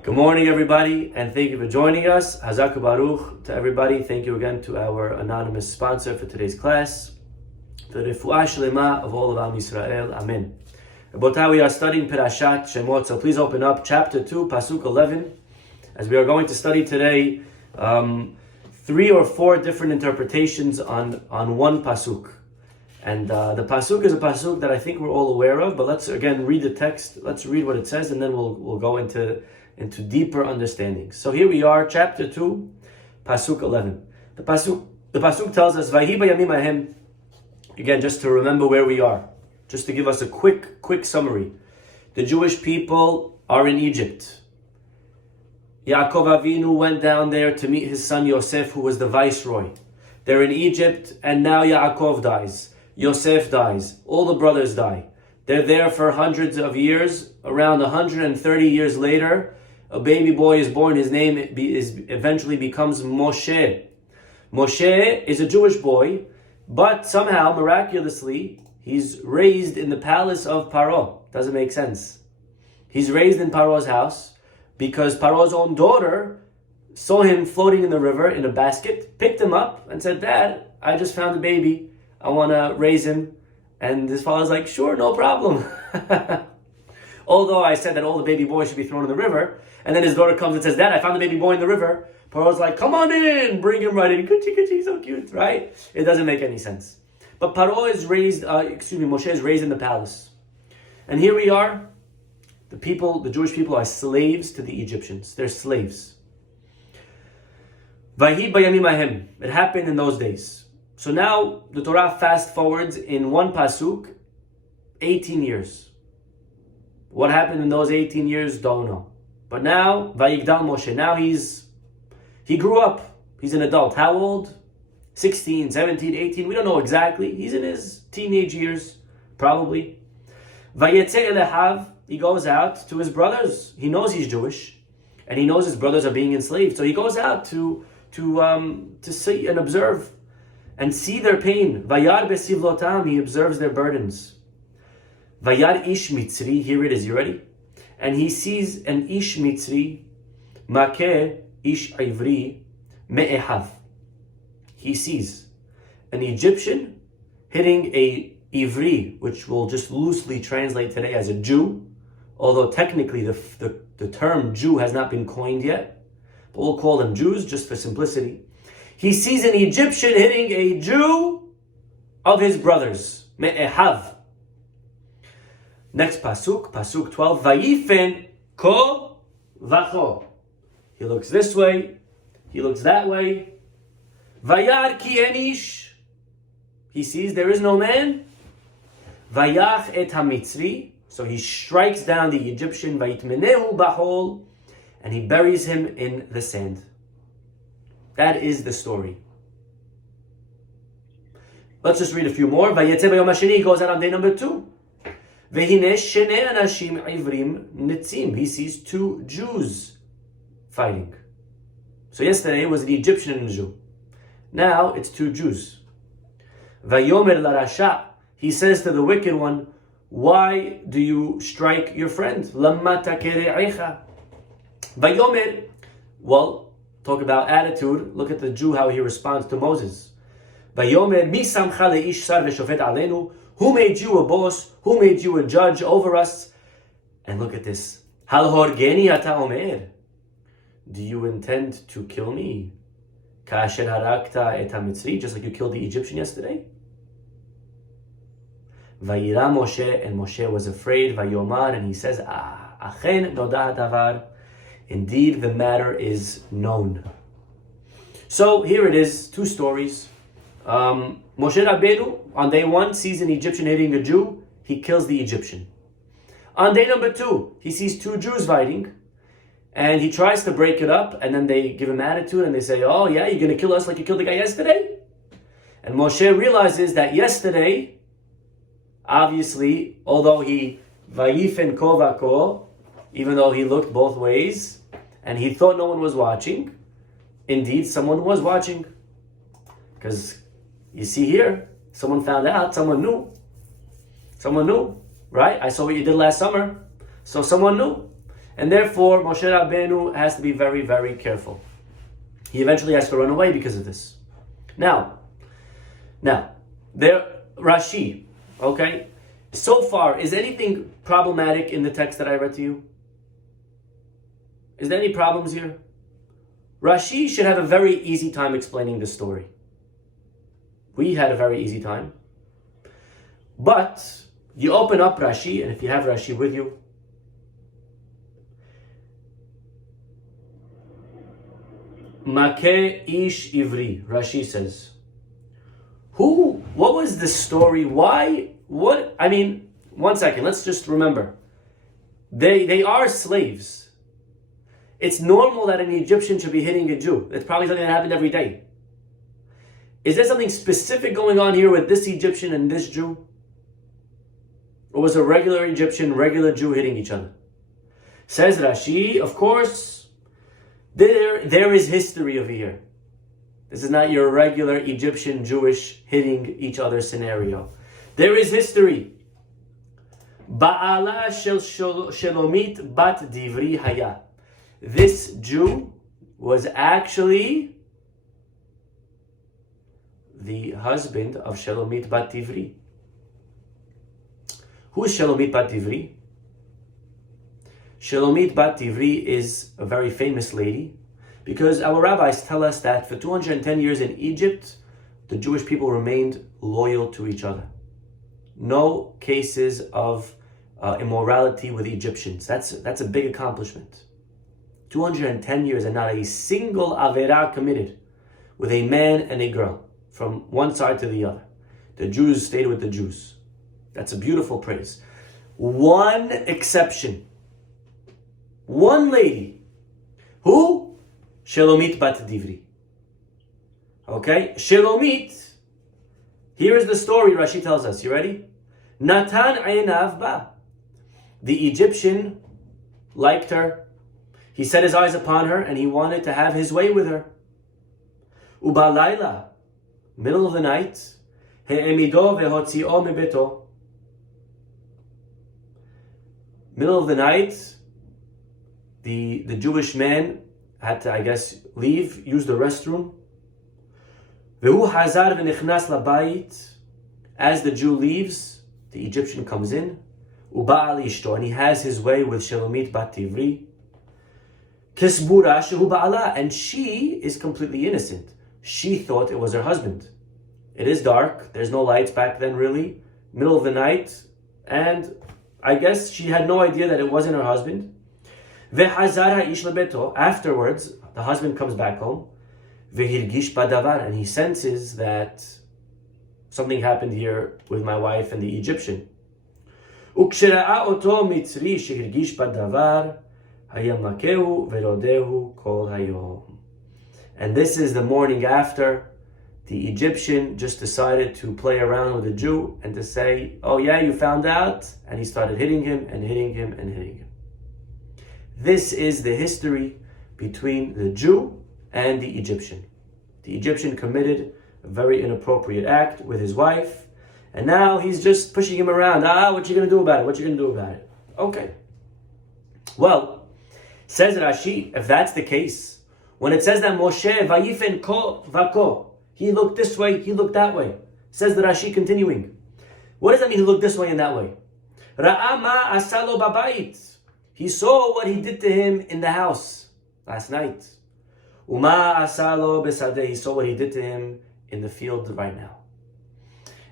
Good morning, everybody, and thank you for joining us. Hazaku Baruch to everybody. Thank you again to our anonymous sponsor for today's class. The Refuah Shlema of all of Am Yisrael. Amen. Rabotai, we are studying Perashat Shemot, so please open up chapter 2, Pasuk 11, as we are going to study today 3 or 4 different interpretations on one Pasuk. And the Pasuk is a Pasuk that I think we're all aware of, but let's again read the text. Let's read what it says, and then we'll go into deeper understanding. So here we are, chapter 2, Pasuk 11. The Pasuk tells us, Vayhi bayamim ahem. Again, just to remember where we are, just to give us a quick summary. The Jewish people are in Egypt. Yaakov Avinu went down there to meet his son Yosef, who was the viceroy. They're in Egypt, and now Yaakov dies. Yosef dies. All the brothers die. They're there for hundreds of years. Around 130 years later, a baby boy is born. His name eventually becomes Moshe. Moshe is a Jewish boy, but somehow, miraculously, he's raised in the palace of Paro. Doesn't make sense. He's raised in Paro's house because Paro's own daughter saw him floating in the river in a basket, picked him up, and said, "Dad, I just found a baby. I want to raise him." And his father's like, "Sure, no problem." Although I said that all the baby boys should be thrown in the river, and then his daughter comes and says, "Dad, I found the baby boy in the river." Paro's like, "Come on in, bring him right in. Kuchi, so cute," right? It doesn't make any sense. But Moshe is raised in the palace. And here we are, the Jewish people are slaves to the Egyptians. They're slaves. Vayhi bayamim ahem. It happened in those days. So now the Torah fast forwards in one pasuk, 18 years. What happened in those 18 years, don't know. But now, Vayigdal Moshe, now he grew up. He's an adult. How old? 16, 17, 18, we don't know exactly. He's in his teenage years, probably. Vayetze elehav, he goes out to his brothers. He knows he's Jewish, and he knows his brothers are being enslaved. So he goes out to see and observe and see their pain. Vayar besivlotam, he observes their burdens. Vayar ish mitzri, here it is, you ready? And he sees an ish mitzri, makeh ish ivri me'ehav. He sees an Egyptian hitting a ivri, which will just loosely translate today as a Jew, although technically the term Jew has not been coined yet, but we'll call them Jews just for simplicity. He sees an Egyptian hitting a Jew of his brothers, me'ehav. Next pasuk 12, Vayifen ko vacho. He looks this way, he looks that way. Vayar ki enish. He sees there is no man. Vayach et hamitzri. So he strikes down the Egyptian, vayitmenehu bahol, and he buries him in the sand. That is the story. Let's just read a few more. Vayetze bayom hasheni, he goes out on day number 2. Vehine shenei anashim ivrim nitzim. He sees 2 Jews fighting. So yesterday it was an Egyptian and a Jew. Now it's 2 Jews. Vayomer larasha. He says to the wicked one, "Why do you strike your friend? Lamma takere'echa." Vayomer. Well, talk about attitude. Look at the Jew, how he responds to Moses. Vayomer mi samcha leish sar v'shofet alenu. Who made you a boss? Who made you a judge over us? And look at this. Hal horgeni ata omer. Do you intend to kill me? Kasher harakta et hamitzri, just like you killed the Egyptian yesterday? Vayira Moshe, and Moshe was afraid. Vayomar, and he says, Achen noda davar. Indeed, the matter is known. So here it is, 2 stories. Moshe Rabbeinu, on day 1, sees an Egyptian hitting a Jew. He kills the Egyptian. On day number 2, he sees 2 Jews fighting. And he tries to break it up, and then they give him attitude, and they say, "Oh yeah, you're going to kill us like you killed the guy yesterday?" And Moshe realizes that yesterday, obviously, although he vayifen ko vako, even though he looked both ways, and he thought no one was watching, indeed someone was watching. Because you see here, someone found out, someone knew, right? I saw what you did last summer, so someone knew. And therefore, Moshe Rabbeinu has to be very, very careful. He eventually has to run away because of this. Now, there, Rashi, okay? So far, is anything problematic in the text that I read to you? Is there any problems here? Rashi should have a very easy time explaining this story. We had a very easy time. But you open up Rashi, and if you have Rashi with you, Makeh ish ivri, Rashi says. What was the story? Why? One second, let's just remember. They are slaves. It's normal that an Egyptian should be hitting a Jew. It's probably something that happened every day. Is there something specific going on here with this Egyptian and this Jew? Or was a regular Egyptian, regular Jew hitting each other? Says Rashi, of course, there is history over here. This is not your regular Egyptian Jewish hitting each other scenario. There is history. Ba'ala shel Shelomit bat Divri haya. This Jew was actually the husband of Shelomit bat Divri. Who is Shelomit bat Divri? Shelomit bat Divri is a very famous lady because our rabbis tell us that for 210 years in Egypt, the Jewish people remained loyal to each other. No cases of immorality with Egyptians. That's a big accomplishment. 210 years and not a single Averah committed with a man and a girl from one side to the other. The Jews stayed with the Jews. That's a beautiful praise. One exception. One lady. Who? Shelomit bat Divri. Okay? Shelomit. Here is the story Rashi tells us. You ready? Natan einav ba. The Egyptian liked her. He set his eyes upon her and he wanted to have his way with her. Uba laila. Middle of the night. He'emido ve'hotzio mebeto. Middle of the night. The Jewish man had to, I guess, leave, use the restroom. Vehu hazar v'nichnas labayit. As the Jew leaves, the Egyptian comes in. Uba'al ishto, and he has his way with Shelomit bat Divri. Kisbura shehu ba'ala, and she is completely innocent. She thought it was her husband. It is dark. There's no lights back then, really. Middle of the night, and I guess she had no idea that it wasn't her husband. Afterwards, the husband comes back home, and he senses that something happened here with my wife and the Egyptian. And this is the morning after. The Egyptian just decided to play around with the Jew and to say, oh yeah, you found out? And he started hitting him and hitting him and hitting him. This is the history between the Jew and the Egyptian. The Egyptian committed a very inappropriate act with his wife, and now he's just pushing him around. What you going to do about it? What you going to do about it? Okay. Well, says Rashi, if that's the case, when it says that Moshe vayifen ko vako, he looked this way, he looked that way. Says the Rashi continuing. What does that mean, he looked this way and that way? Ra'ama asalo babayit. He saw what he did to him in the house last night. Uma asalo besadeh. He saw what he did to him in the field right now.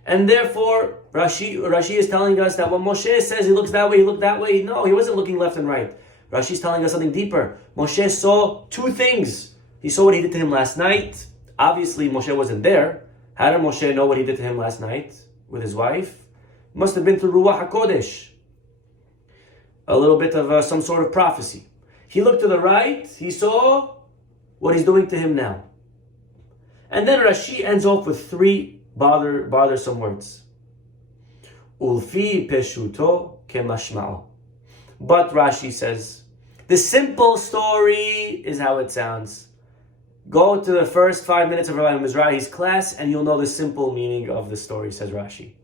And therefore, Rashi is telling us that when Moshe says he looks that way, he looked that way, no, he wasn't looking left and right. Rashi is telling us something deeper. Moshe saw two things. He saw what he did to him last night. Obviously, Moshe wasn't there. How did Moshe know what he did to him last night with his wife? Must have been through Ruach HaKodesh. A little bit of some sort of prophecy. He looked to the right. He saw what he's doing to him now. And then Rashi ends off with three bothersome words. Ulfi peshuto kemashma'o. But Rashi says, the simple story is how it sounds. Go to the first 5 minutes of Rabbi Mizrahi's class and you'll know the simple meaning of the story, says Rashi.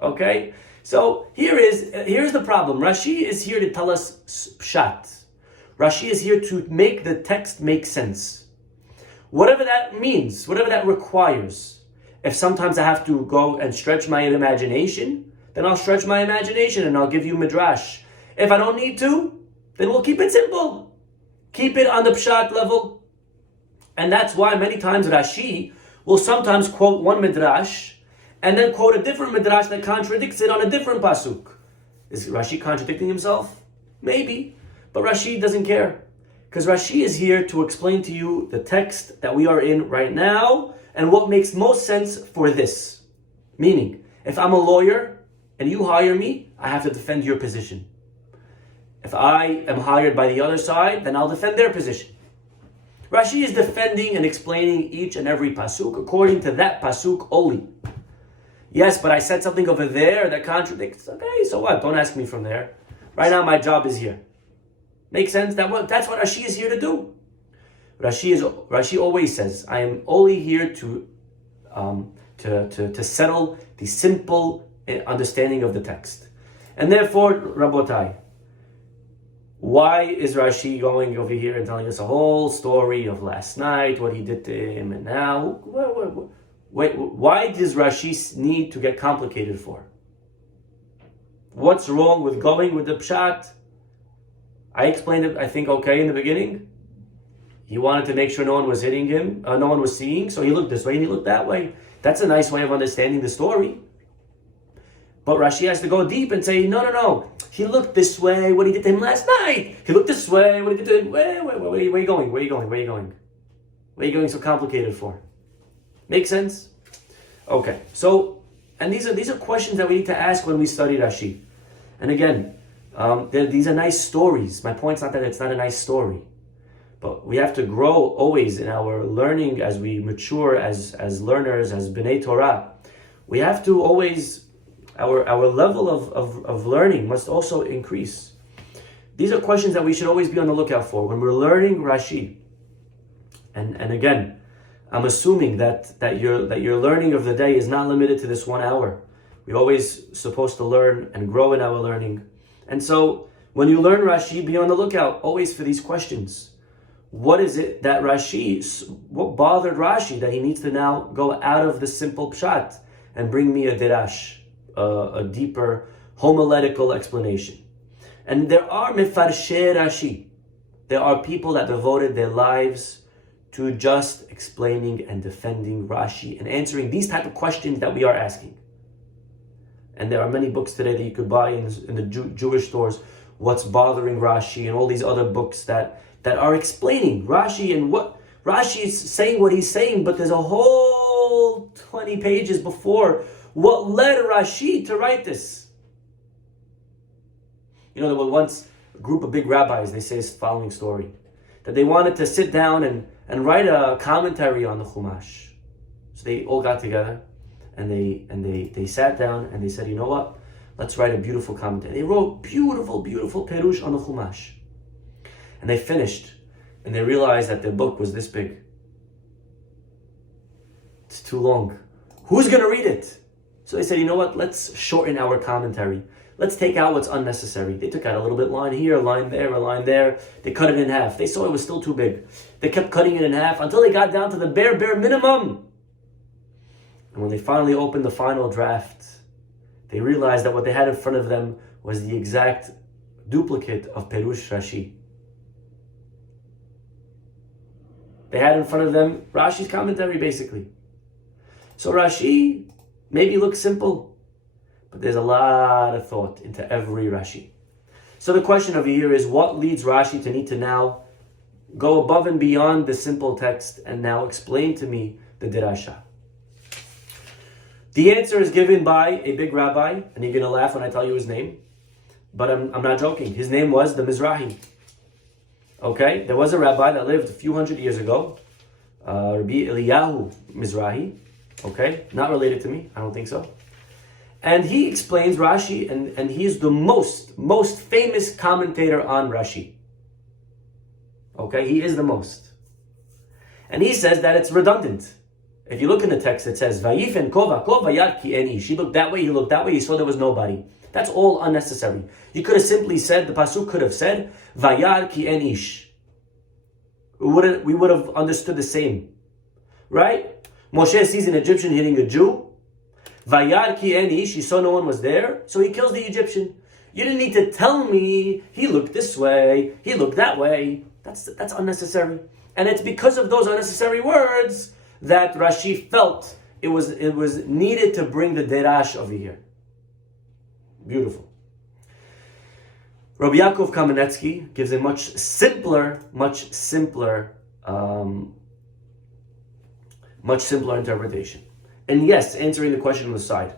Okay? So here's the problem. Rashi is here to tell us pshat. Rashi is here to make the text make sense. Whatever that means, whatever that requires. If sometimes I have to go and stretch my imagination, then I'll stretch my imagination and I'll give you midrash. If I don't need to, then we'll keep it simple. Keep it on the pshat level. And that's why many times Rashi will sometimes quote one midrash and then quote a different midrash that contradicts it on a different pasuk. Is Rashi contradicting himself? Maybe. But Rashi doesn't care. Because Rashi is here to explain to you the text that we are in right now and what makes most sense for this. Meaning, if I'm a lawyer and you hire me, I have to defend your position. If I am hired by the other side, then I'll defend their position. Rashi is defending and explaining each and every pasuk according to that pasuk only. Yes, but I said something over there that contradicts. Okay, so what? Don't ask me from there. Right now my job is here. Make sense? That's what Rashi is here to do. Rashi always says, I am only here to settle the simple understanding of the text. And therefore, Rabotai, why is Rashi going over here and telling us a whole story of last night, what he did to him, and now? Why does Rashi need to get complicated for? What's wrong with going with the pshat? I explained it, I think, okay in the beginning. He wanted to make sure no one was hitting him, no one was seeing, so he looked this way and he looked that way. That's a nice way of understanding the story. But Rashi has to go deep and say, no. He looked this way, what he did to him last night. He looked this way, what he did to him. Where are you going? Where are you going so complicated for? Make sense? Okay, so, and these are questions that we need to ask when we study Rashi. And again, these are nice stories. My point's not that it's not a nice story. But we have to grow always in our learning as we mature as learners, as B'nai Torah. We have to always, our level of learning must also increase. These are questions that we should always be on the lookout for when we're learning Rashi. And again, I'm assuming that your learning of the day is not limited to this 1 hour. We're always supposed to learn and grow in our learning. And so when you learn Rashi, be on the lookout always for these questions. What is it that what bothered Rashi that he needs to now go out of the simple pshat and bring me a dirash, a deeper homiletical explanation? And there are mefarshe Rashi. There are people that devoted their lives to just explaining and defending Rashi and answering these type of questions that we are asking. And there are many books today that you could buy in the Jewish stores, What's Bothering Rashi, and all these other books that are explaining Rashi and what Rashi is saying, what he's saying, but there's a whole 20 pages before what led Rashi to write this. You know, there was once a group of big rabbis, they say this following story, that they wanted to sit down and write a commentary on the Chumash. So they all got together and they sat down and they said, you know what? Let's write a beautiful commentary. They wrote beautiful Perush on the Chumash. And they finished, and they realized that their book was this big. It's too long. Who's going to read it? So they said, you know what? Let's shorten our commentary. Let's take out what's unnecessary. They took out a little bit line here, a line there, a line there. They cut it in half. They saw it was still too big. They kept cutting it in half until they got down to the bare minimum. And when they finally opened the final draft, they realized that what they had in front of them was the exact duplicate of Perush Rashi. They had in front of them Rashi's commentary, basically. So Rashi maybe looks simple, but there's a lot of thought into every Rashi. So the question over here is, what leads Rashi to need to now go above and beyond the simple text and now explain to me the dirasha? The answer is given by a big rabbi, and you're going to laugh when I tell you his name, but I'm not joking. His name was the Mizrahi. Okay, there was a rabbi that lived a few hundred years ago, Rabbi Eliyahu Mizrahi. Okay, not related to me, I don't think so. And he explains Rashi, and he's the most famous commentator on Rashi. Okay, he is the most. And he says that it's redundant. If you look in the text, it says, Vayifen kova yad ki en ish. He looked that way, he looked that way, he saw there was nobody. That's all unnecessary. You could have simply said, the pasuk could have said, Vayar ki en ish. We would have understood the same. Right? Moshe sees an Egyptian hitting a Jew. Vayar ki en ish, he saw no one was there, so he kills the Egyptian. You didn't need to tell me, he looked this way, he looked that way. That's unnecessary. And it's because of those unnecessary words that Rashi felt it was needed to bring the derash over here. Beautiful. Rabbi Yaakov Kamenetsky gives a much simpler interpretation. And yes, answering the question on the side.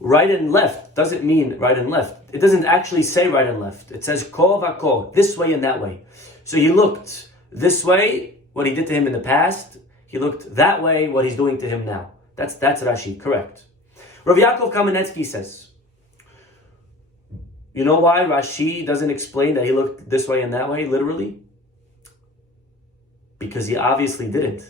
Right and left doesn't mean right and left. It doesn't actually say right and left. It says ko v'ko, this way and that way. So he looked this way, what he did to him in the past. He looked that way, what he's doing to him now. That's Rashi, correct. Rav Yaakov Kamenetsky says, you know why Rashi doesn't explain that he looked this way and that way, literally? Because he obviously didn't.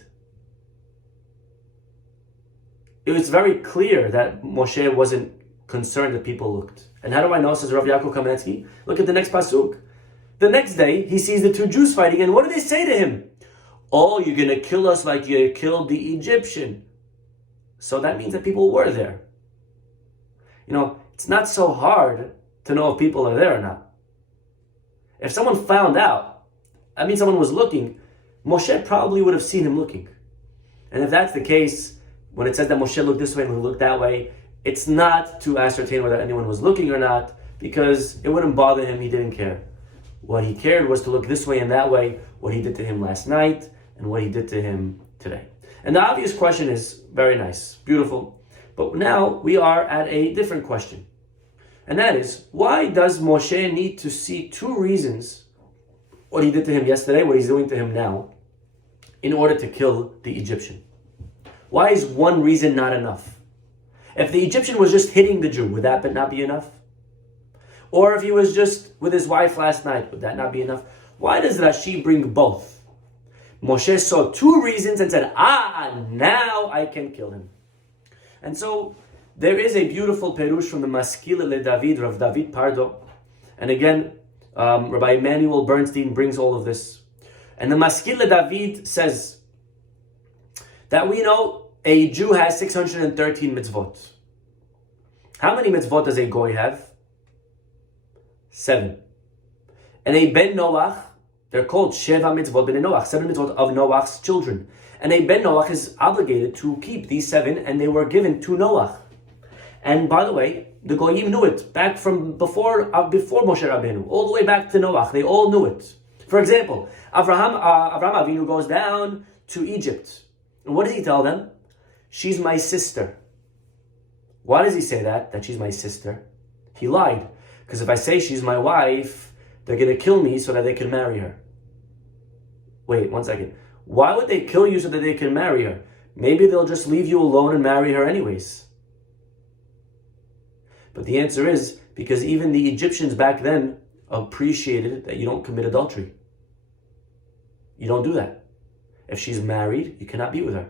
It was very clear that Moshe wasn't concerned that people looked. And how do I know, says Rav Yaakov Kamenetsky? Look at the next pasuk. The next day, he sees the two Jews fighting, and what do they say to him? Oh, you're going to kill us like you killed the Egyptian. So that means that people were there. You know, it's not so hard to know if people are there or not. If someone found out, I mean someone was looking, Moshe probably would have seen him looking. And if that's the case, when it says that Moshe looked this way and he looked that way, it's not to ascertain whether anyone was looking or not, because it wouldn't bother him, he didn't care. What he cared was to look this way and that way, what he did to him last night, and what he did to him today. And the obvious question is very nice, beautiful. But now we are at a different question. And that is, why does Moshe need to see two reasons, what he did to him yesterday, what he's doing to him now, in order to kill the Egyptian? Why is one reason not enough? If the Egyptian was just hitting the Jew, would that not be enough? Or if he was just with his wife last night, would that not be enough? Why does Rashi bring both? Moshe saw two reasons and said, now I can kill him. And so there is a beautiful perush from the Maskil le David, Rav David Pardo. And again, Rabbi Emmanuel Bernstein brings all of this. And the Maskil le David says that we know a Jew has 613 mitzvot. How many mitzvot does a goy have? 7. And a ben Noach, they're called Sheva mitzvot ben Noach, 7 mitzvot of Noach's children. And a ben Noach is obligated to keep these 7, and they were given to Noach. And by the way, the Goyim knew it back from before Moshe Rabbeinu, all the way back to Noach. They all knew it. For example, Avraham Avinu goes down to Egypt. And what does he tell them? She's my sister. Why does he say that? That she's my sister? He lied. Because if I say she's my wife, they're going to kill me so that they can marry her. Wait, 1 second. Why would they kill you so that they can marry her? Maybe they'll just leave you alone and marry her anyways. But the answer is because even the Egyptians back then appreciated that you don't commit adultery. You don't do that. If she's married, you cannot be with her.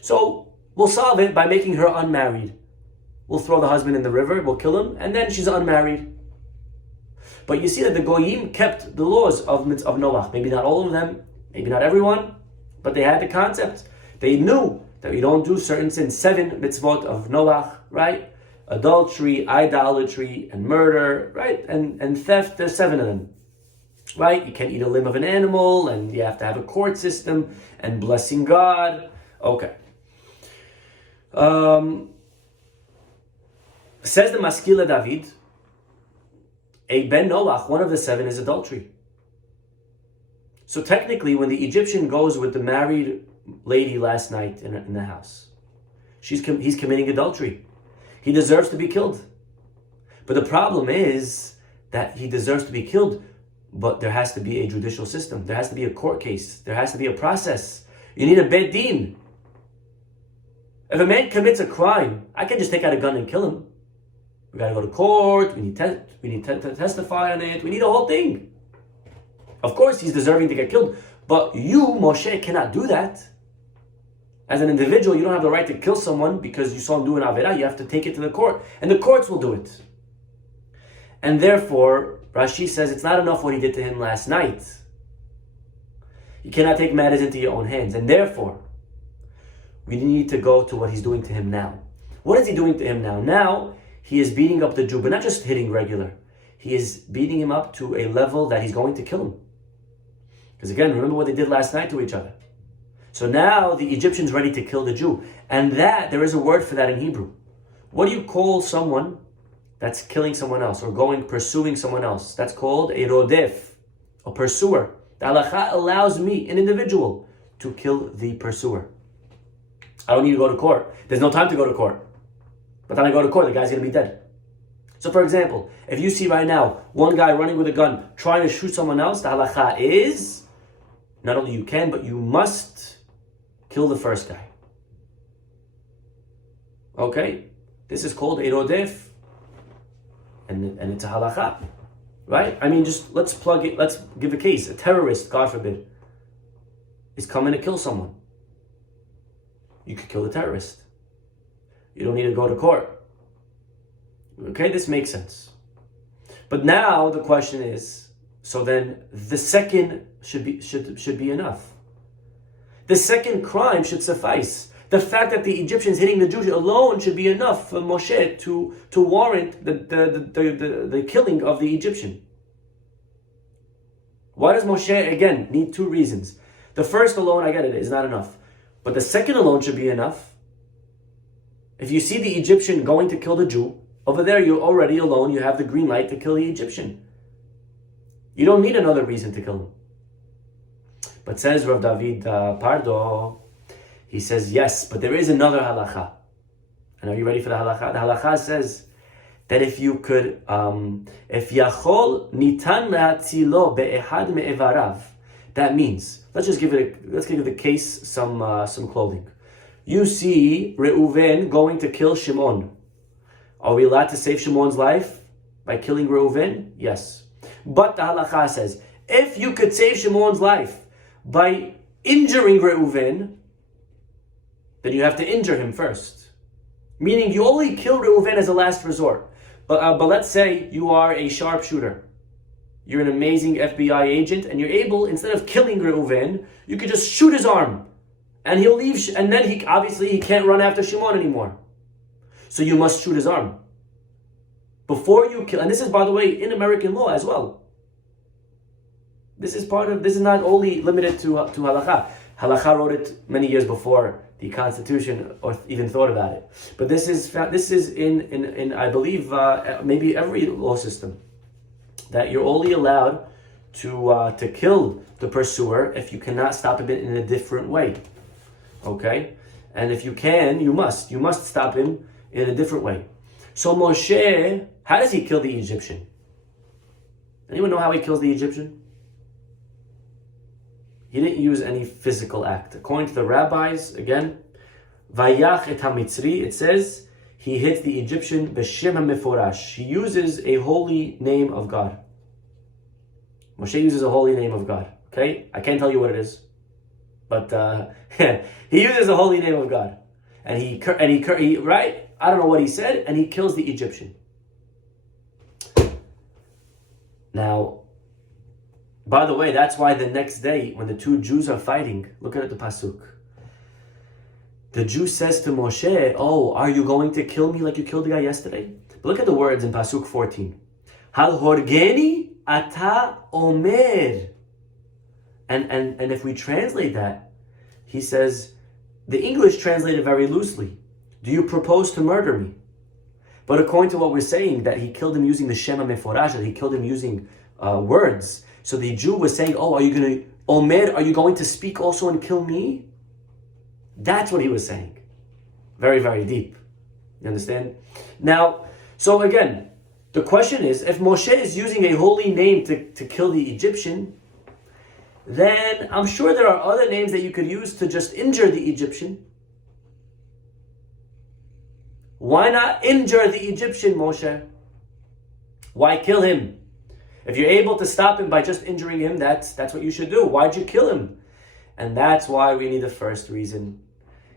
So we'll solve it by making her unmarried. We'll throw the husband in the river, we'll kill him, and then she's unmarried. But you see that the Goyim kept the laws of Noach. Maybe not all of them, maybe not everyone, but they had the concept. They knew that you don't do certain sins. 7 mitzvot of Noach, right? Adultery, idolatry, and murder, right? And theft, there's 7 of them, right? You can't eat a limb of an animal, and you have to have a court system, and blessing God. Okay. Says the Maskil le David, a ben Noach, one of the 7 is adultery. So technically, when the Egyptian goes with the married lady last night in the house, he's committing adultery. He deserves to be killed. But the problem is that he deserves to be killed, but there has to be a judicial system. There has to be a court case. There has to be a process. You need a beit din. If a man commits a crime, I can just take out a gun and kill him. We got to go to court. We need to testify on it. We need a whole thing. Of course, he's deserving to get killed. But you, Moshe, cannot do that. As an individual, you don't have the right to kill someone because you saw him do an Averah. You have to take it to the court. And the courts will do it. And therefore, Rashi says it's not enough what he did to him last night. You cannot take matters into your own hands. And therefore, we need to go to what he's doing to him now. What is he doing to him now? Now, he is beating up the Jew, but not just hitting regular. He is beating him up to a level that he's going to kill him. Because again, remember what they did last night to each other. So now the Egyptian's ready to kill the Jew. And that, there is a word for that in Hebrew. What do you call someone that's killing someone else or pursuing someone else? That's called a rodef, a pursuer. The halakha allows me, an individual, to kill the pursuer. I don't need to go to court. There's no time to go to court. By the time I go to court, the guy's going to be dead. So for example, if you see right now one guy running with a gun trying to shoot someone else, the halakha is, not only you can, but you must kill the first guy. Okay? This is called a rodef. And it's a halakha. Right? I mean, just let's plug it, let's give a case. A terrorist, God forbid, is coming to kill someone. You could kill the terrorist. You don't need to go to court. Okay, this makes sense. But now the question is, so then the second should be enough. The second crime should suffice. The fact that the Egyptians hitting the Jews alone should be enough for Moshe to warrant the killing of the Egyptian. Why does Moshe, again, need two reasons? The first alone, I get it, is not enough. But the second alone should be enough. If you see the Egyptian going to kill the Jew, over there you're already alone, you have the green light to kill the Egyptian. You don't need another reason to kill him. But says Rav David Pardo, he says, yes, but there is another halakha. And are you ready for the halakha? The halakha says that if you could, if yachol nitan lehatzilo be'ehad me'evarav, that means, let's give the case some clothing. You see Reuven going to kill Shimon. Are we allowed to save Shimon's life by killing Reuven? Yes. But the halakha says, if you could save Shimon's life by injuring Reuven, then you have to injure him first. Meaning you only kill Reuven as a last resort. But let's say you are a sharpshooter. You're an amazing FBI agent, and you're able, instead of killing Reuven, you could just shoot his arm. And he'll leave, and then he can't run after Shimon anymore. So you must shoot his arm. Before you kill, and this is, by the way, in American law as well. This is not only limited to halakha. Halakha wrote it many years before the Constitution or even thought about it. But this is in I believe maybe every law system, that you're only allowed to kill the pursuer if you cannot stop him in a different way. Okay? And if you can, you must stop him in a different way. So Moshe, how does he kill the Egyptian? Anyone know how he kills the Egyptian? He didn't use any physical act. According to the rabbis, again, Vayach et HaMitzri, it says, he hits the Egyptian b'shem HaMeforash. He uses a holy name of God. Moshe uses a holy name of God. Okay? I can't tell you what it is. But he uses a holy name of God. And he right? I don't know what he said, and he kills the Egyptian. Now, by the way, that's why the next day, when the two Jews are fighting, look at the pasuk. The Jew says to Moshe, oh, are you going to kill me like you killed the guy yesterday? But look at the words in pasuk 14. Hal horgeni ata omer. And if we translate that, he says, the English translated very loosely. Do you propose to murder me? But according to what we're saying, that he killed him using the Shema Meforash, that he killed him using words. So the Jew was saying, oh, are you going to speak also and kill me? That's what he was saying. Very, very deep. You understand? Now, so again, the question is, if Moshe is using a holy name to kill the Egyptian, then I'm sure there are other names that you could use to just injure the Egyptian. Why not injure the Egyptian, Moshe? Why kill him? If you're able to stop him by just injuring him, that's what you should do. Why'd you kill him? And that's why we need the first reason.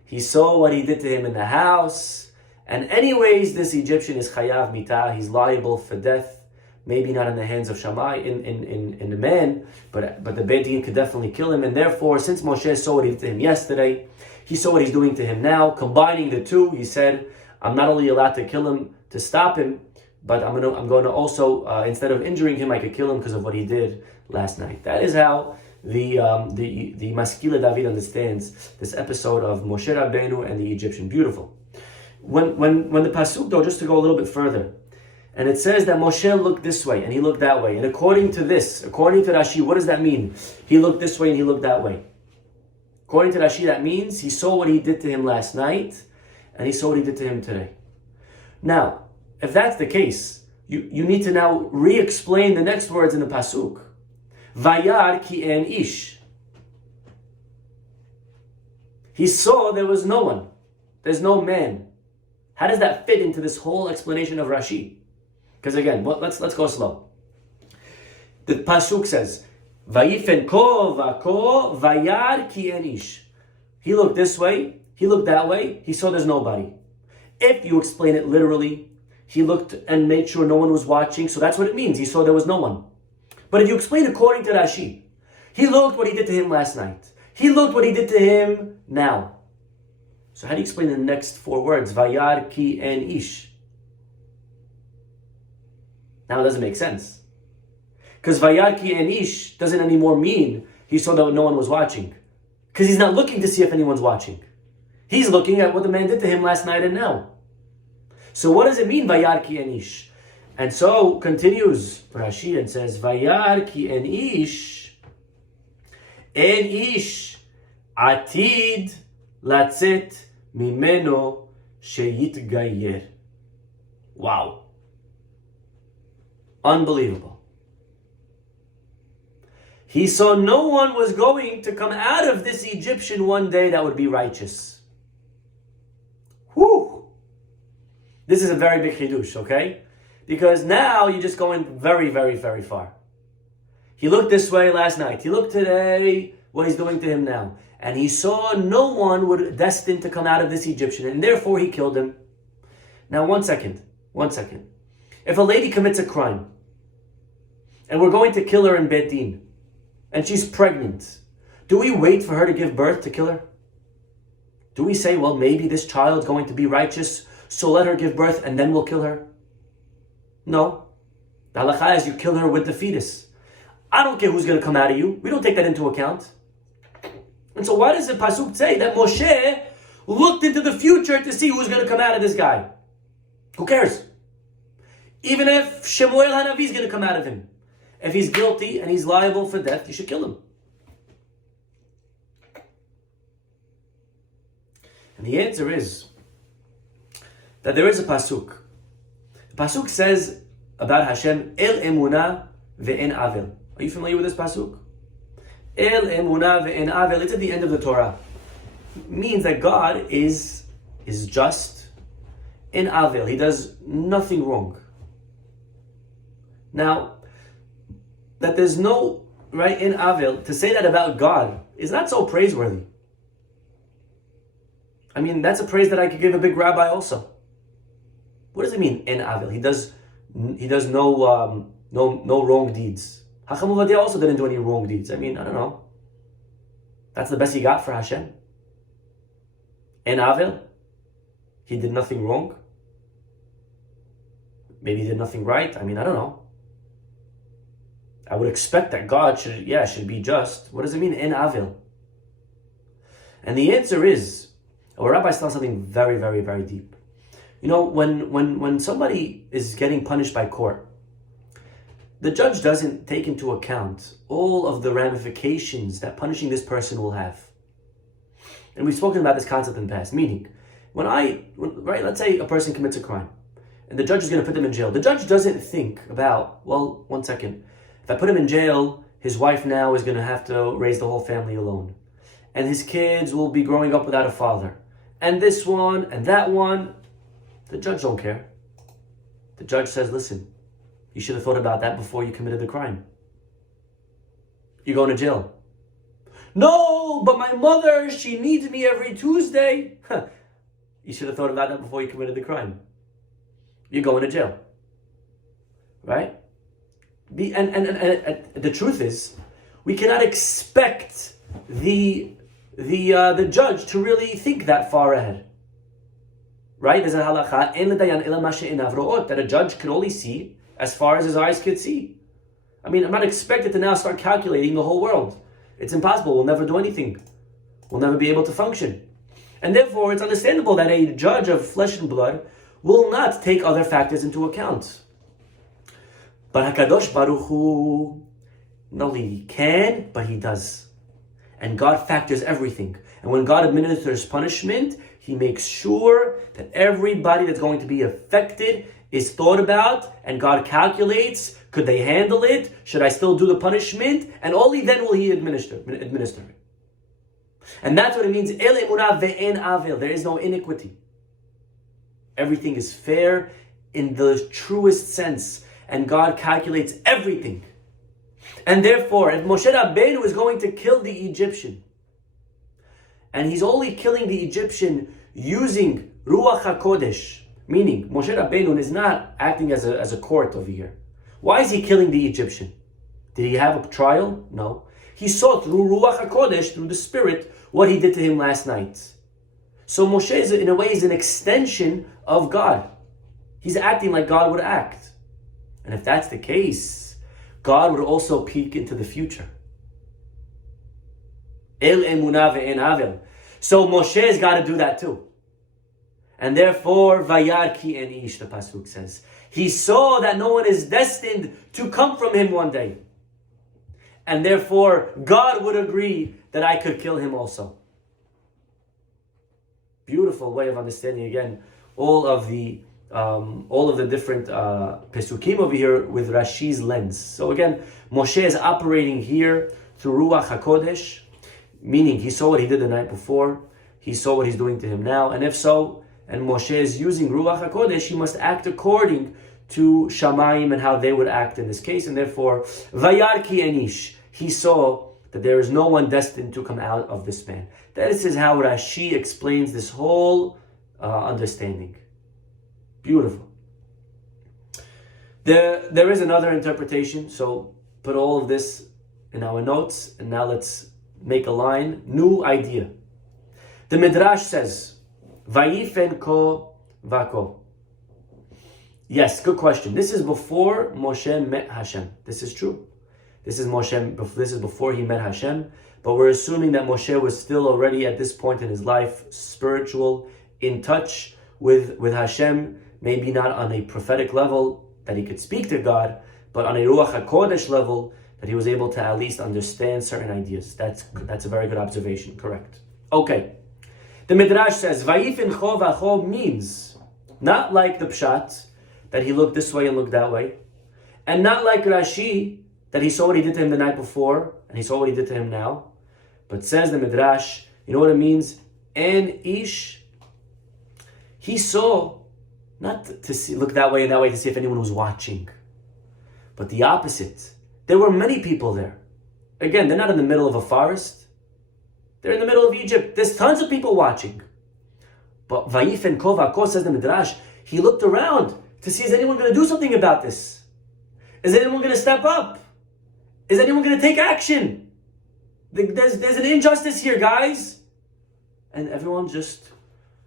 He saw what he did to him in the house. And anyways, this Egyptian is chayav mitah. He's liable for death. maybe not in the hands of Shammai, in the man, but the Beit Din could definitely kill him. And therefore, since Moshe saw what he did to him yesterday, he saw what he's doing to him now. Combining the two, he said, I'm not only allowed to kill him to stop him, but I'm going to also, instead of injuring him, I could kill him because of what he did last night. That is how the Maskila David understands this episode of Moshe Rabbeinu and the Egyptian. Beautiful. When the pasuk, though, just to go a little bit further, and it says that Moshe looked this way and he looked that way, and according to Rashi, what does that mean? He looked this way and he looked that way. According to Rashi, that means he saw what he did to him last night and he saw what he did to him today. Now, if that's the case, you need to now re-explain the next words in the pasuk. Vayar ki en ish. He saw there was no one. There's no man. How does that fit into this whole explanation of Rashi? Because again, let's go slow. The pasuk says, Vayifen ko vako vayar ki en ish. He looked this way, he looked that way, he saw there's nobody. If you explain it literally, he looked and made sure no one was watching, so that's what it means. He saw there was no one. But if you explain according to Rashi, he looked what he did to him last night. He looked what he did to him now. So how do you explain the next four words? Vayar ki en ish. Now it doesn't make sense. Because Vayar ki en ish doesn't anymore mean he saw that no one was watching. Because he's not looking to see if anyone's watching. He's looking at what the man did to him last night and now. So what does it mean, Vayar ki en ish? And so continues Rashi and says, Vayar ki en ish atid latzet mimeno sheyitgayer. Wow. Unbelievable. He saw no one was going to come out of this Egyptian one day that would be righteous. Whew. This is a very big chidush, okay? Because now you're just going very, very, very far. He looked this way last night. He looked today, what he's doing to him now. And he saw no one would destined to come out of this Egyptian, and therefore he killed him. Now, one second. If a lady commits a crime, and we're going to kill her in Beit Din, and she's pregnant, do we wait for her to give birth to kill her? Do we say, well, maybe this child's going to be righteous, so let her give birth and then we'll kill her? No. The halakha is you kill her with the fetus. I don't care who's going to come out of you. We don't take that into account. And so why does the pasuk say that Moshe looked into the future to see who's going to come out of this guy? Who cares? Even if Shemuel Hanavi is going to come out of him. If he's guilty and he's liable for death, you should kill him. And the answer is that there is a pasuk. The pasuk says about Hashem, El emunah ve'en avel. Are you familiar with this pasuk? El emunah ve'en avel. It's at the end of the Torah. It means that God is just in avel. He does nothing wrong. Now, that there's no right in avel, to say that about God is not so praiseworthy. I mean, that's a praise that I could give a big rabbi also. What does it mean in avel? He does no wrong deeds. Hacham Ovadia also didn't do any wrong deeds. I mean, I don't know. That's the best he got for Hashem. In avel, he did nothing wrong. Maybe he did nothing right. I mean, I don't know. I would expect that God should be just. What does it mean in avel? And the answer is, our rabbis tell something very, very, very deep. You know, when somebody is getting punished by court, the judge doesn't take into account all of the ramifications that punishing this person will have. And we've spoken about this concept in the past. Meaning, let's say a person commits a crime, and the judge is going to put them in jail. The judge doesn't think about, well, one second. If I put him in jail, his wife now is going to have to raise the whole family alone. And his kids will be growing up without a father. And this one, and that one. The judge don't care. The judge says, listen, you should have thought about that before you committed the crime. You're going to jail. No, but my mother, she needs me every Tuesday. You should have thought about that before you committed the crime. You're going to jail. Right? And the truth is, we cannot expect the judge to really think that far ahead. Right? There's a halacha that a judge can only see as far as his eyes could see. I mean, I'm not expected to now start calculating the whole world. It's impossible. We'll never do anything. We'll never be able to function. And therefore, it's understandable that a judge of flesh and blood will not take other factors into account. But HaKadosh Baruch Hu, not only he can, but he does. And God factors everything. And when God administers punishment, he makes sure that everybody that's going to be affected is thought about, and God calculates, could they handle it? Should I still do the punishment? And only then will he administer it. And that's what it means, El emunah ve'en avil. There is no iniquity. Everything is fair in the truest sense, and God calculates everything. And therefore, if Moshe Rabbeinu is going to kill the Egyptian, and he's only killing the Egyptian using Ruach HaKodesh, meaning Moshe Rabbeinu is not acting as a court over here. Why is he killing the Egyptian? Did he have a trial? No. He saw through Ruach HaKodesh, through the Spirit, what he did to him last night. So Moshe, is, in a way, is an extension of God. He's acting like God would act. And if that's the case, God would also peek into the future. El emunah ve'en avil. So Moshe's got to do that too. And therefore, Vayar ki en ish, the pasuk says. He saw that no one is destined to come from him one day. And therefore, God would agree that I could kill him also. Beautiful way of understanding, again, all of the different pesukim over here with Rashi's lens. So again, Moshe is operating here through Ruach HaKodesh, meaning he saw what he did the night before, he saw what he's doing to him now, and if so, and Moshe is using Ruach HaKodesh, he must act according to Shamayim and how they would act in this case, and therefore, Vayar ki en ish, he saw that there is no one destined to come out of this man. This is how Rashi explains this whole understanding. Beautiful. There is another interpretation, so put all of this in our notes, and now let's make a line. New idea. The Midrash says, Vayifen ko vako. Yes, good question. This is before Moshe met Hashem. This is true. This is before he met Hashem, but we're assuming that Moshe was still already at this point in his life spiritual, in touch with Hashem, maybe not on a prophetic level that he could speak to God, but on a Ruach HaKodesh level that he was able to at least understand certain ideas. That's a very good observation, correct. Okay, the Midrash says, Vayifin cho vacho means, not like the Pshat, that he looked this way and looked that way, and not like Rashi, that he saw what he did to him the night before, and he saw what he did to him now. But says the Midrash, you know what it means? En ish, he saw, not to see, look that way and that way to see if anyone was watching, but the opposite. There were many people there. Again, they're not in the middle of a forest. They're in the middle of Egypt. There's tons of people watching. But Vayifen ko vako, says the Midrash, he looked around to see, is anyone going to do something about this? Is anyone going to step up? Is anyone going to take action? There's an injustice here, guys. And everyone just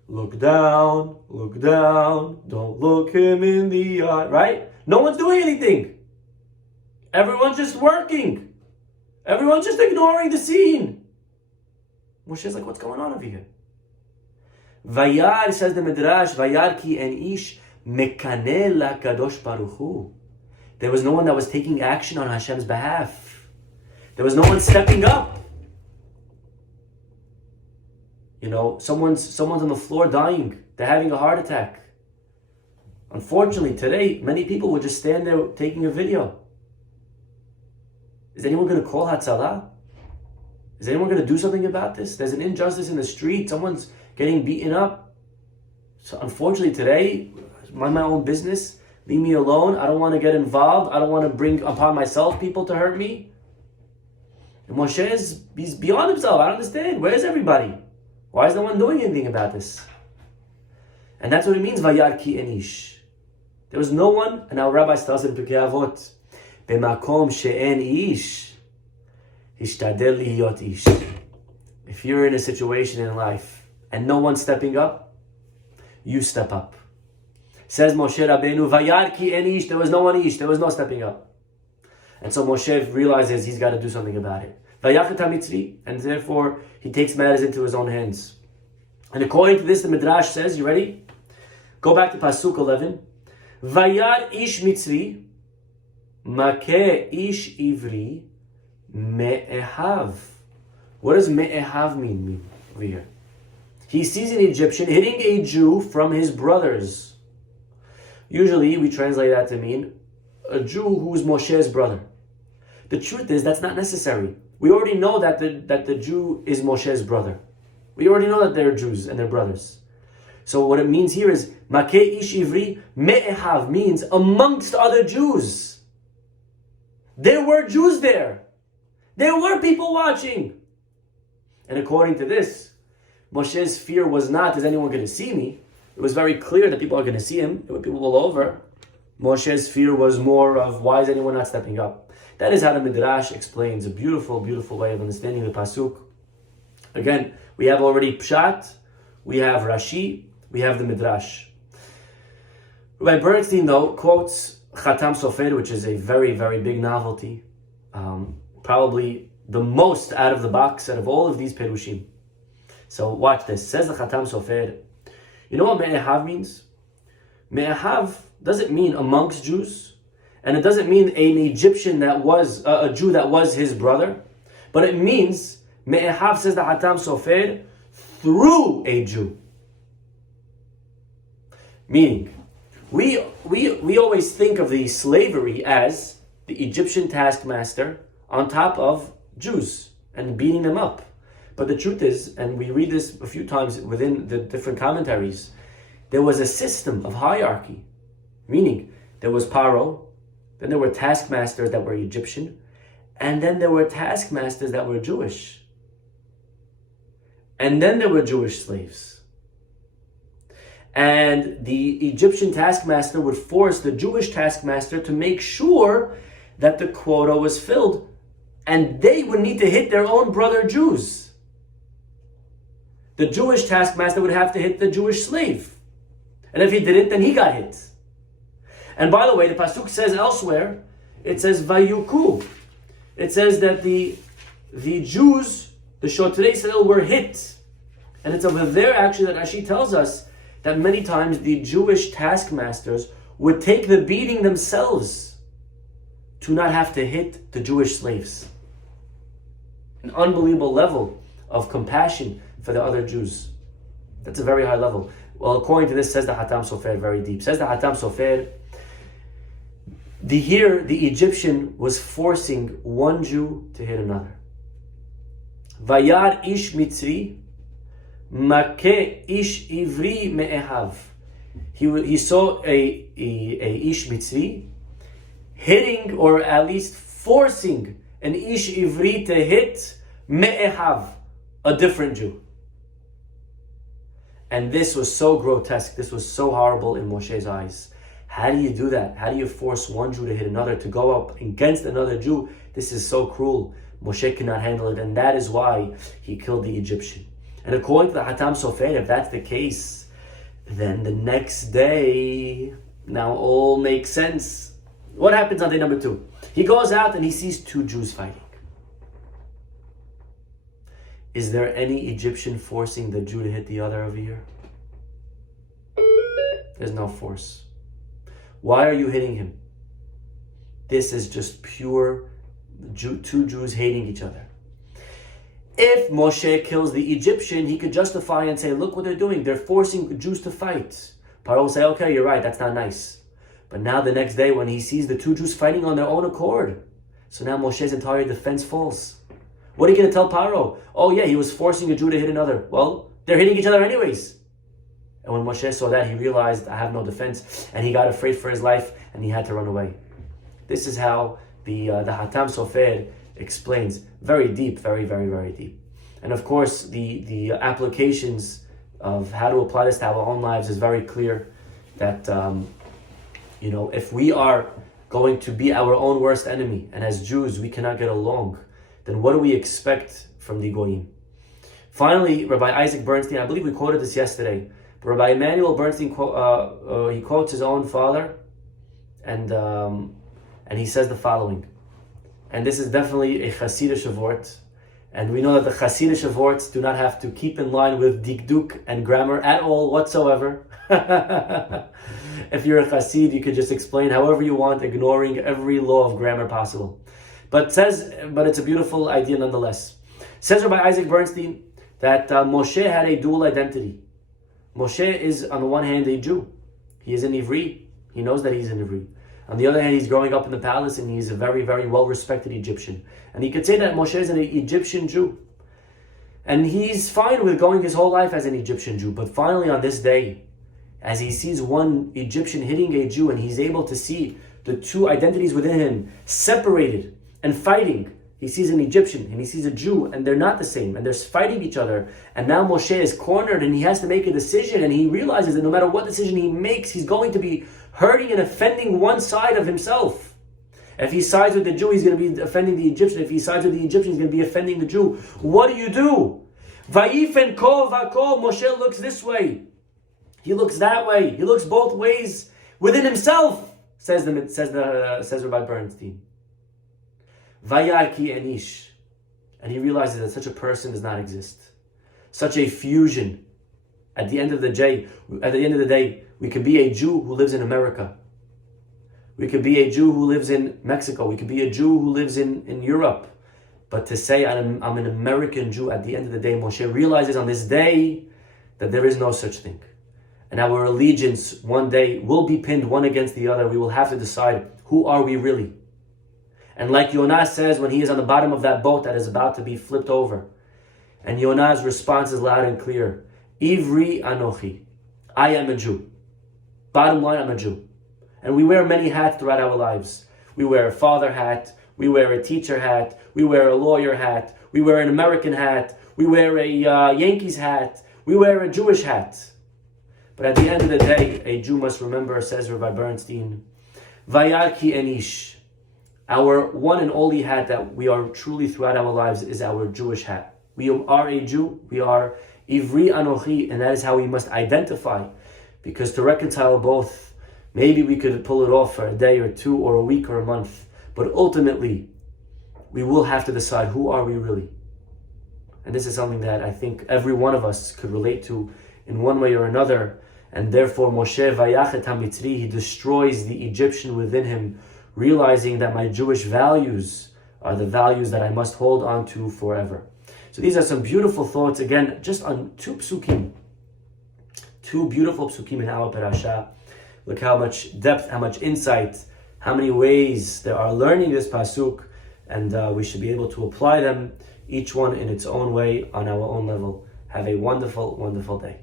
look down, don't look him in the eye, right? No one's doing anything. Everyone's just working. Everyone's just ignoring the scene. Moshe's like, what's going on over here? Vayar, says the Midrash, Vayar ki en ish mekaneh la kadosh baruch hu. There was no one that was taking action on Hashem's behalf. There was no one stepping up. You know, someone's on the floor dying. They're having a heart attack. Unfortunately, today, many people would just stand there taking a video. Is anyone going to call Hatzalah? Is anyone going to do something about this? There's an injustice in the street. Someone's getting beaten up. So unfortunately, today, mind my own business. Leave me alone. I don't want to get involved. I don't want to bring upon myself people to hurt me. And Moshe he's beyond himself. I don't understand. Where's everybody? Why is no one doing anything about this? And that's what it means, Vayar ki en ish. There was no one, and our rabbi tells in Pirkei Avot, במקום שאין איש, השתדל להיות איש. If you're in a situation in life and no one's stepping up, you step up. Says Moshe Rabbeinu, Vayar ki en ish, there was no one ish, there was no stepping up. And so Moshe realizes he's got to do something about it. Vayachet HaMitzri, and therefore he takes matters into his own hands. And according to this, the Midrash says, you ready? Go back to Pasuk 11. Vayar ish Mitzri, makeh ish Ivri, me'ehav. What does me'ehav mean over here? He sees an Egyptian hitting a Jew from his brothers. Usually we translate that to mean a Jew who is Moshe's brother. The truth is that's not necessary. We already know that the Jew is Moshe's brother. We already know that they're Jews and they're brothers. So what it means here is Makeh ish ivri me'ehav means amongst other Jews. There were Jews there. There were people watching. And according to this, Moshe's fear was not, is anyone going to see me? It was very clear that people are going to see him. There were people all over. Moshe's fear was more of, why is anyone not stepping up? That is how the Midrash explains a beautiful, beautiful way of understanding the Pasuk. Again, we have already Pshat, we have Rashi, we have the Midrash. Rabbi Bernstein, though, quotes Khatam Sofer, which is a very, very big novelty. Probably the most out of the box out of all of these Perushim. So watch this. Says the Khatam Sofer. You know what Me'ehav means? Me'ehav doesn't mean amongst Jews. And it doesn't mean an Egyptian that was, a Jew that was his brother. But it means, Me'ehav, says the Khatam Sofer, through a Jew. Meaning, we always think of the slavery as the Egyptian taskmaster on top of Jews and beating them up. But the truth is, and we read this a few times within the different commentaries, there was a system of hierarchy. Meaning, there was Paro, then there were taskmasters that were Egyptian, and then there were taskmasters that were Jewish. And then there were Jewish slaves. And the Egyptian taskmaster would force the Jewish taskmaster to make sure that the quota was filled. And they would need to hit their own brother Jews. The Jewish taskmaster would have to hit the Jewish slave. And if he didn't, then he got hit. And by the way, the Pasuk says elsewhere, it says Vayuku. It says that the Jews, the Shotrei Israel, were hit. And it's over there actually that Rashi tells us that many times the Jewish taskmasters would take the beating themselves to not have to hit the Jewish slaves. An unbelievable level of compassion for the other Jews. That's a very high level. Well, according to this, says the Khatam Sofer, very deep. Says the Khatam Sofer, the Egyptian was forcing one Jew to hit another. Vayar ish Mitzri, makeh ish Ivri me'ehav. He saw a ish Mitzri hitting, or at least forcing, an ish Ivri to hit me'ehav, a different Jew. And this was so grotesque, this was so horrible in Moshe's eyes. How do you do that? How do you force one Jew to hit another, to go up against another Jew? This is so cruel. Moshe cannot handle it, and that is why he killed the Egyptian. And according to the Khatam Sofer, if that's the case, then the next day, now all makes sense. What happens on day number 2? He goes out and he sees 2 Jews fighting. Is there any Egyptian forcing the Jew to hit the other over here? There's no force. Why are you hitting him? This is just pure 2 Jews hating each other. If Moshe kills the Egyptian, he could justify and say, look what they're doing. They're forcing Jews to fight. Paro will say, okay, you're right, that's not nice. But now the next day when he sees the 2 Jews fighting on their own accord, so now Moshe's entire defense falls. What are you going to tell Paro? Oh yeah, he was forcing a Jew to hit another. Well, they're hitting each other anyways. And when Moshe saw that, he realized, I have no defense. And he got afraid for his life, and he had to run away. This is how the Khatam Sofer explains. Very deep, very, very, very deep. And of course, the applications of how to apply this to our own lives is very clear. That, if we are going to be our own worst enemy, and as Jews we cannot get along, then what do we expect from the Goyim? Finally, Rabbi Isaac Bernstein, I believe we quoted this yesterday, but Rabbi Emanuel Bernstein, he quotes his own father, and he says the following, and this is definitely a Hasidic vort, and we know that the Hasidic vorts do not have to keep in line with dikduk and grammar at all whatsoever. If you're a Hasid, you could just explain however you want, ignoring every law of grammar possible. But it's a beautiful idea nonetheless. Says Rabbi Isaac Bernstein that Moshe had a dual identity. Moshe is, on the one hand, a Jew. He is an Ivri. He knows that he's an Ivri. On the other hand, he's growing up in the palace and he's a very, very well-respected Egyptian. And he could say that Moshe is an Egyptian Jew. And he's fine with going his whole life as an Egyptian Jew. But finally, on this day, as he sees one Egyptian hitting a Jew and he's able to see the two identities within him separated and fighting, he sees an Egyptian and he sees a Jew and they're not the same and they're fighting each other. And now Moshe is cornered and he has to make a decision, and he realizes that no matter what decision he makes, he's going to be hurting and offending one side of himself. If he sides with the Jew, he's going to be offending the Egyptian. If he sides with the Egyptian, he's going to be offending the Jew. What do? Vayifen kol vakol, Moshe looks this way. He looks that way. He looks both ways within himself, says Rabbi Bernstein. Vayar ki enish. And he realizes that such a person does not exist. Such a fusion. At the end of the day, we could be a Jew who lives in America. We could be a Jew who lives in Mexico. We could be a Jew who lives in Europe. But to say I'm an American Jew, at the end of the day, Moshe realizes on this day that there is no such thing. And our allegiance one day will be pinned one against the other. We will have to decide, who are we really? And like Yonah says when he is on the bottom of that boat that is about to be flipped over, and Yonah's response is loud and clear, Ivri Anochi, I am a Jew. Bottom line, I'm a Jew. And we wear many hats throughout our lives. We wear a father hat, we wear a teacher hat, we wear a lawyer hat, we wear an American hat, we wear a Yankees hat, we wear a Jewish hat. But at the end of the day, a Jew must remember, says Rabbi Bernstein, Vayar ki enish. Our one and only hat that we are truly throughout our lives is our Jewish hat. We are a Jew, we are Ivri Anochi, and that is how we must identify. Because to reconcile both, maybe we could pull it off for a day or two or a week or a month. But ultimately, we will have to decide, who are we really? And this is something that I think every one of us could relate to in one way or another. And therefore, Moshe Vayachet HaMitzri, he destroys the Egyptian within him, realizing that my Jewish values are the values that I must hold on to forever. So these are some beautiful thoughts, again, just on two psukim. Two beautiful psukim in our parasha. Look how much depth, how much insight, how many ways there are learning this pasuk, and we should be able to apply them, each one in its own way, on our own level. Have a wonderful, wonderful day.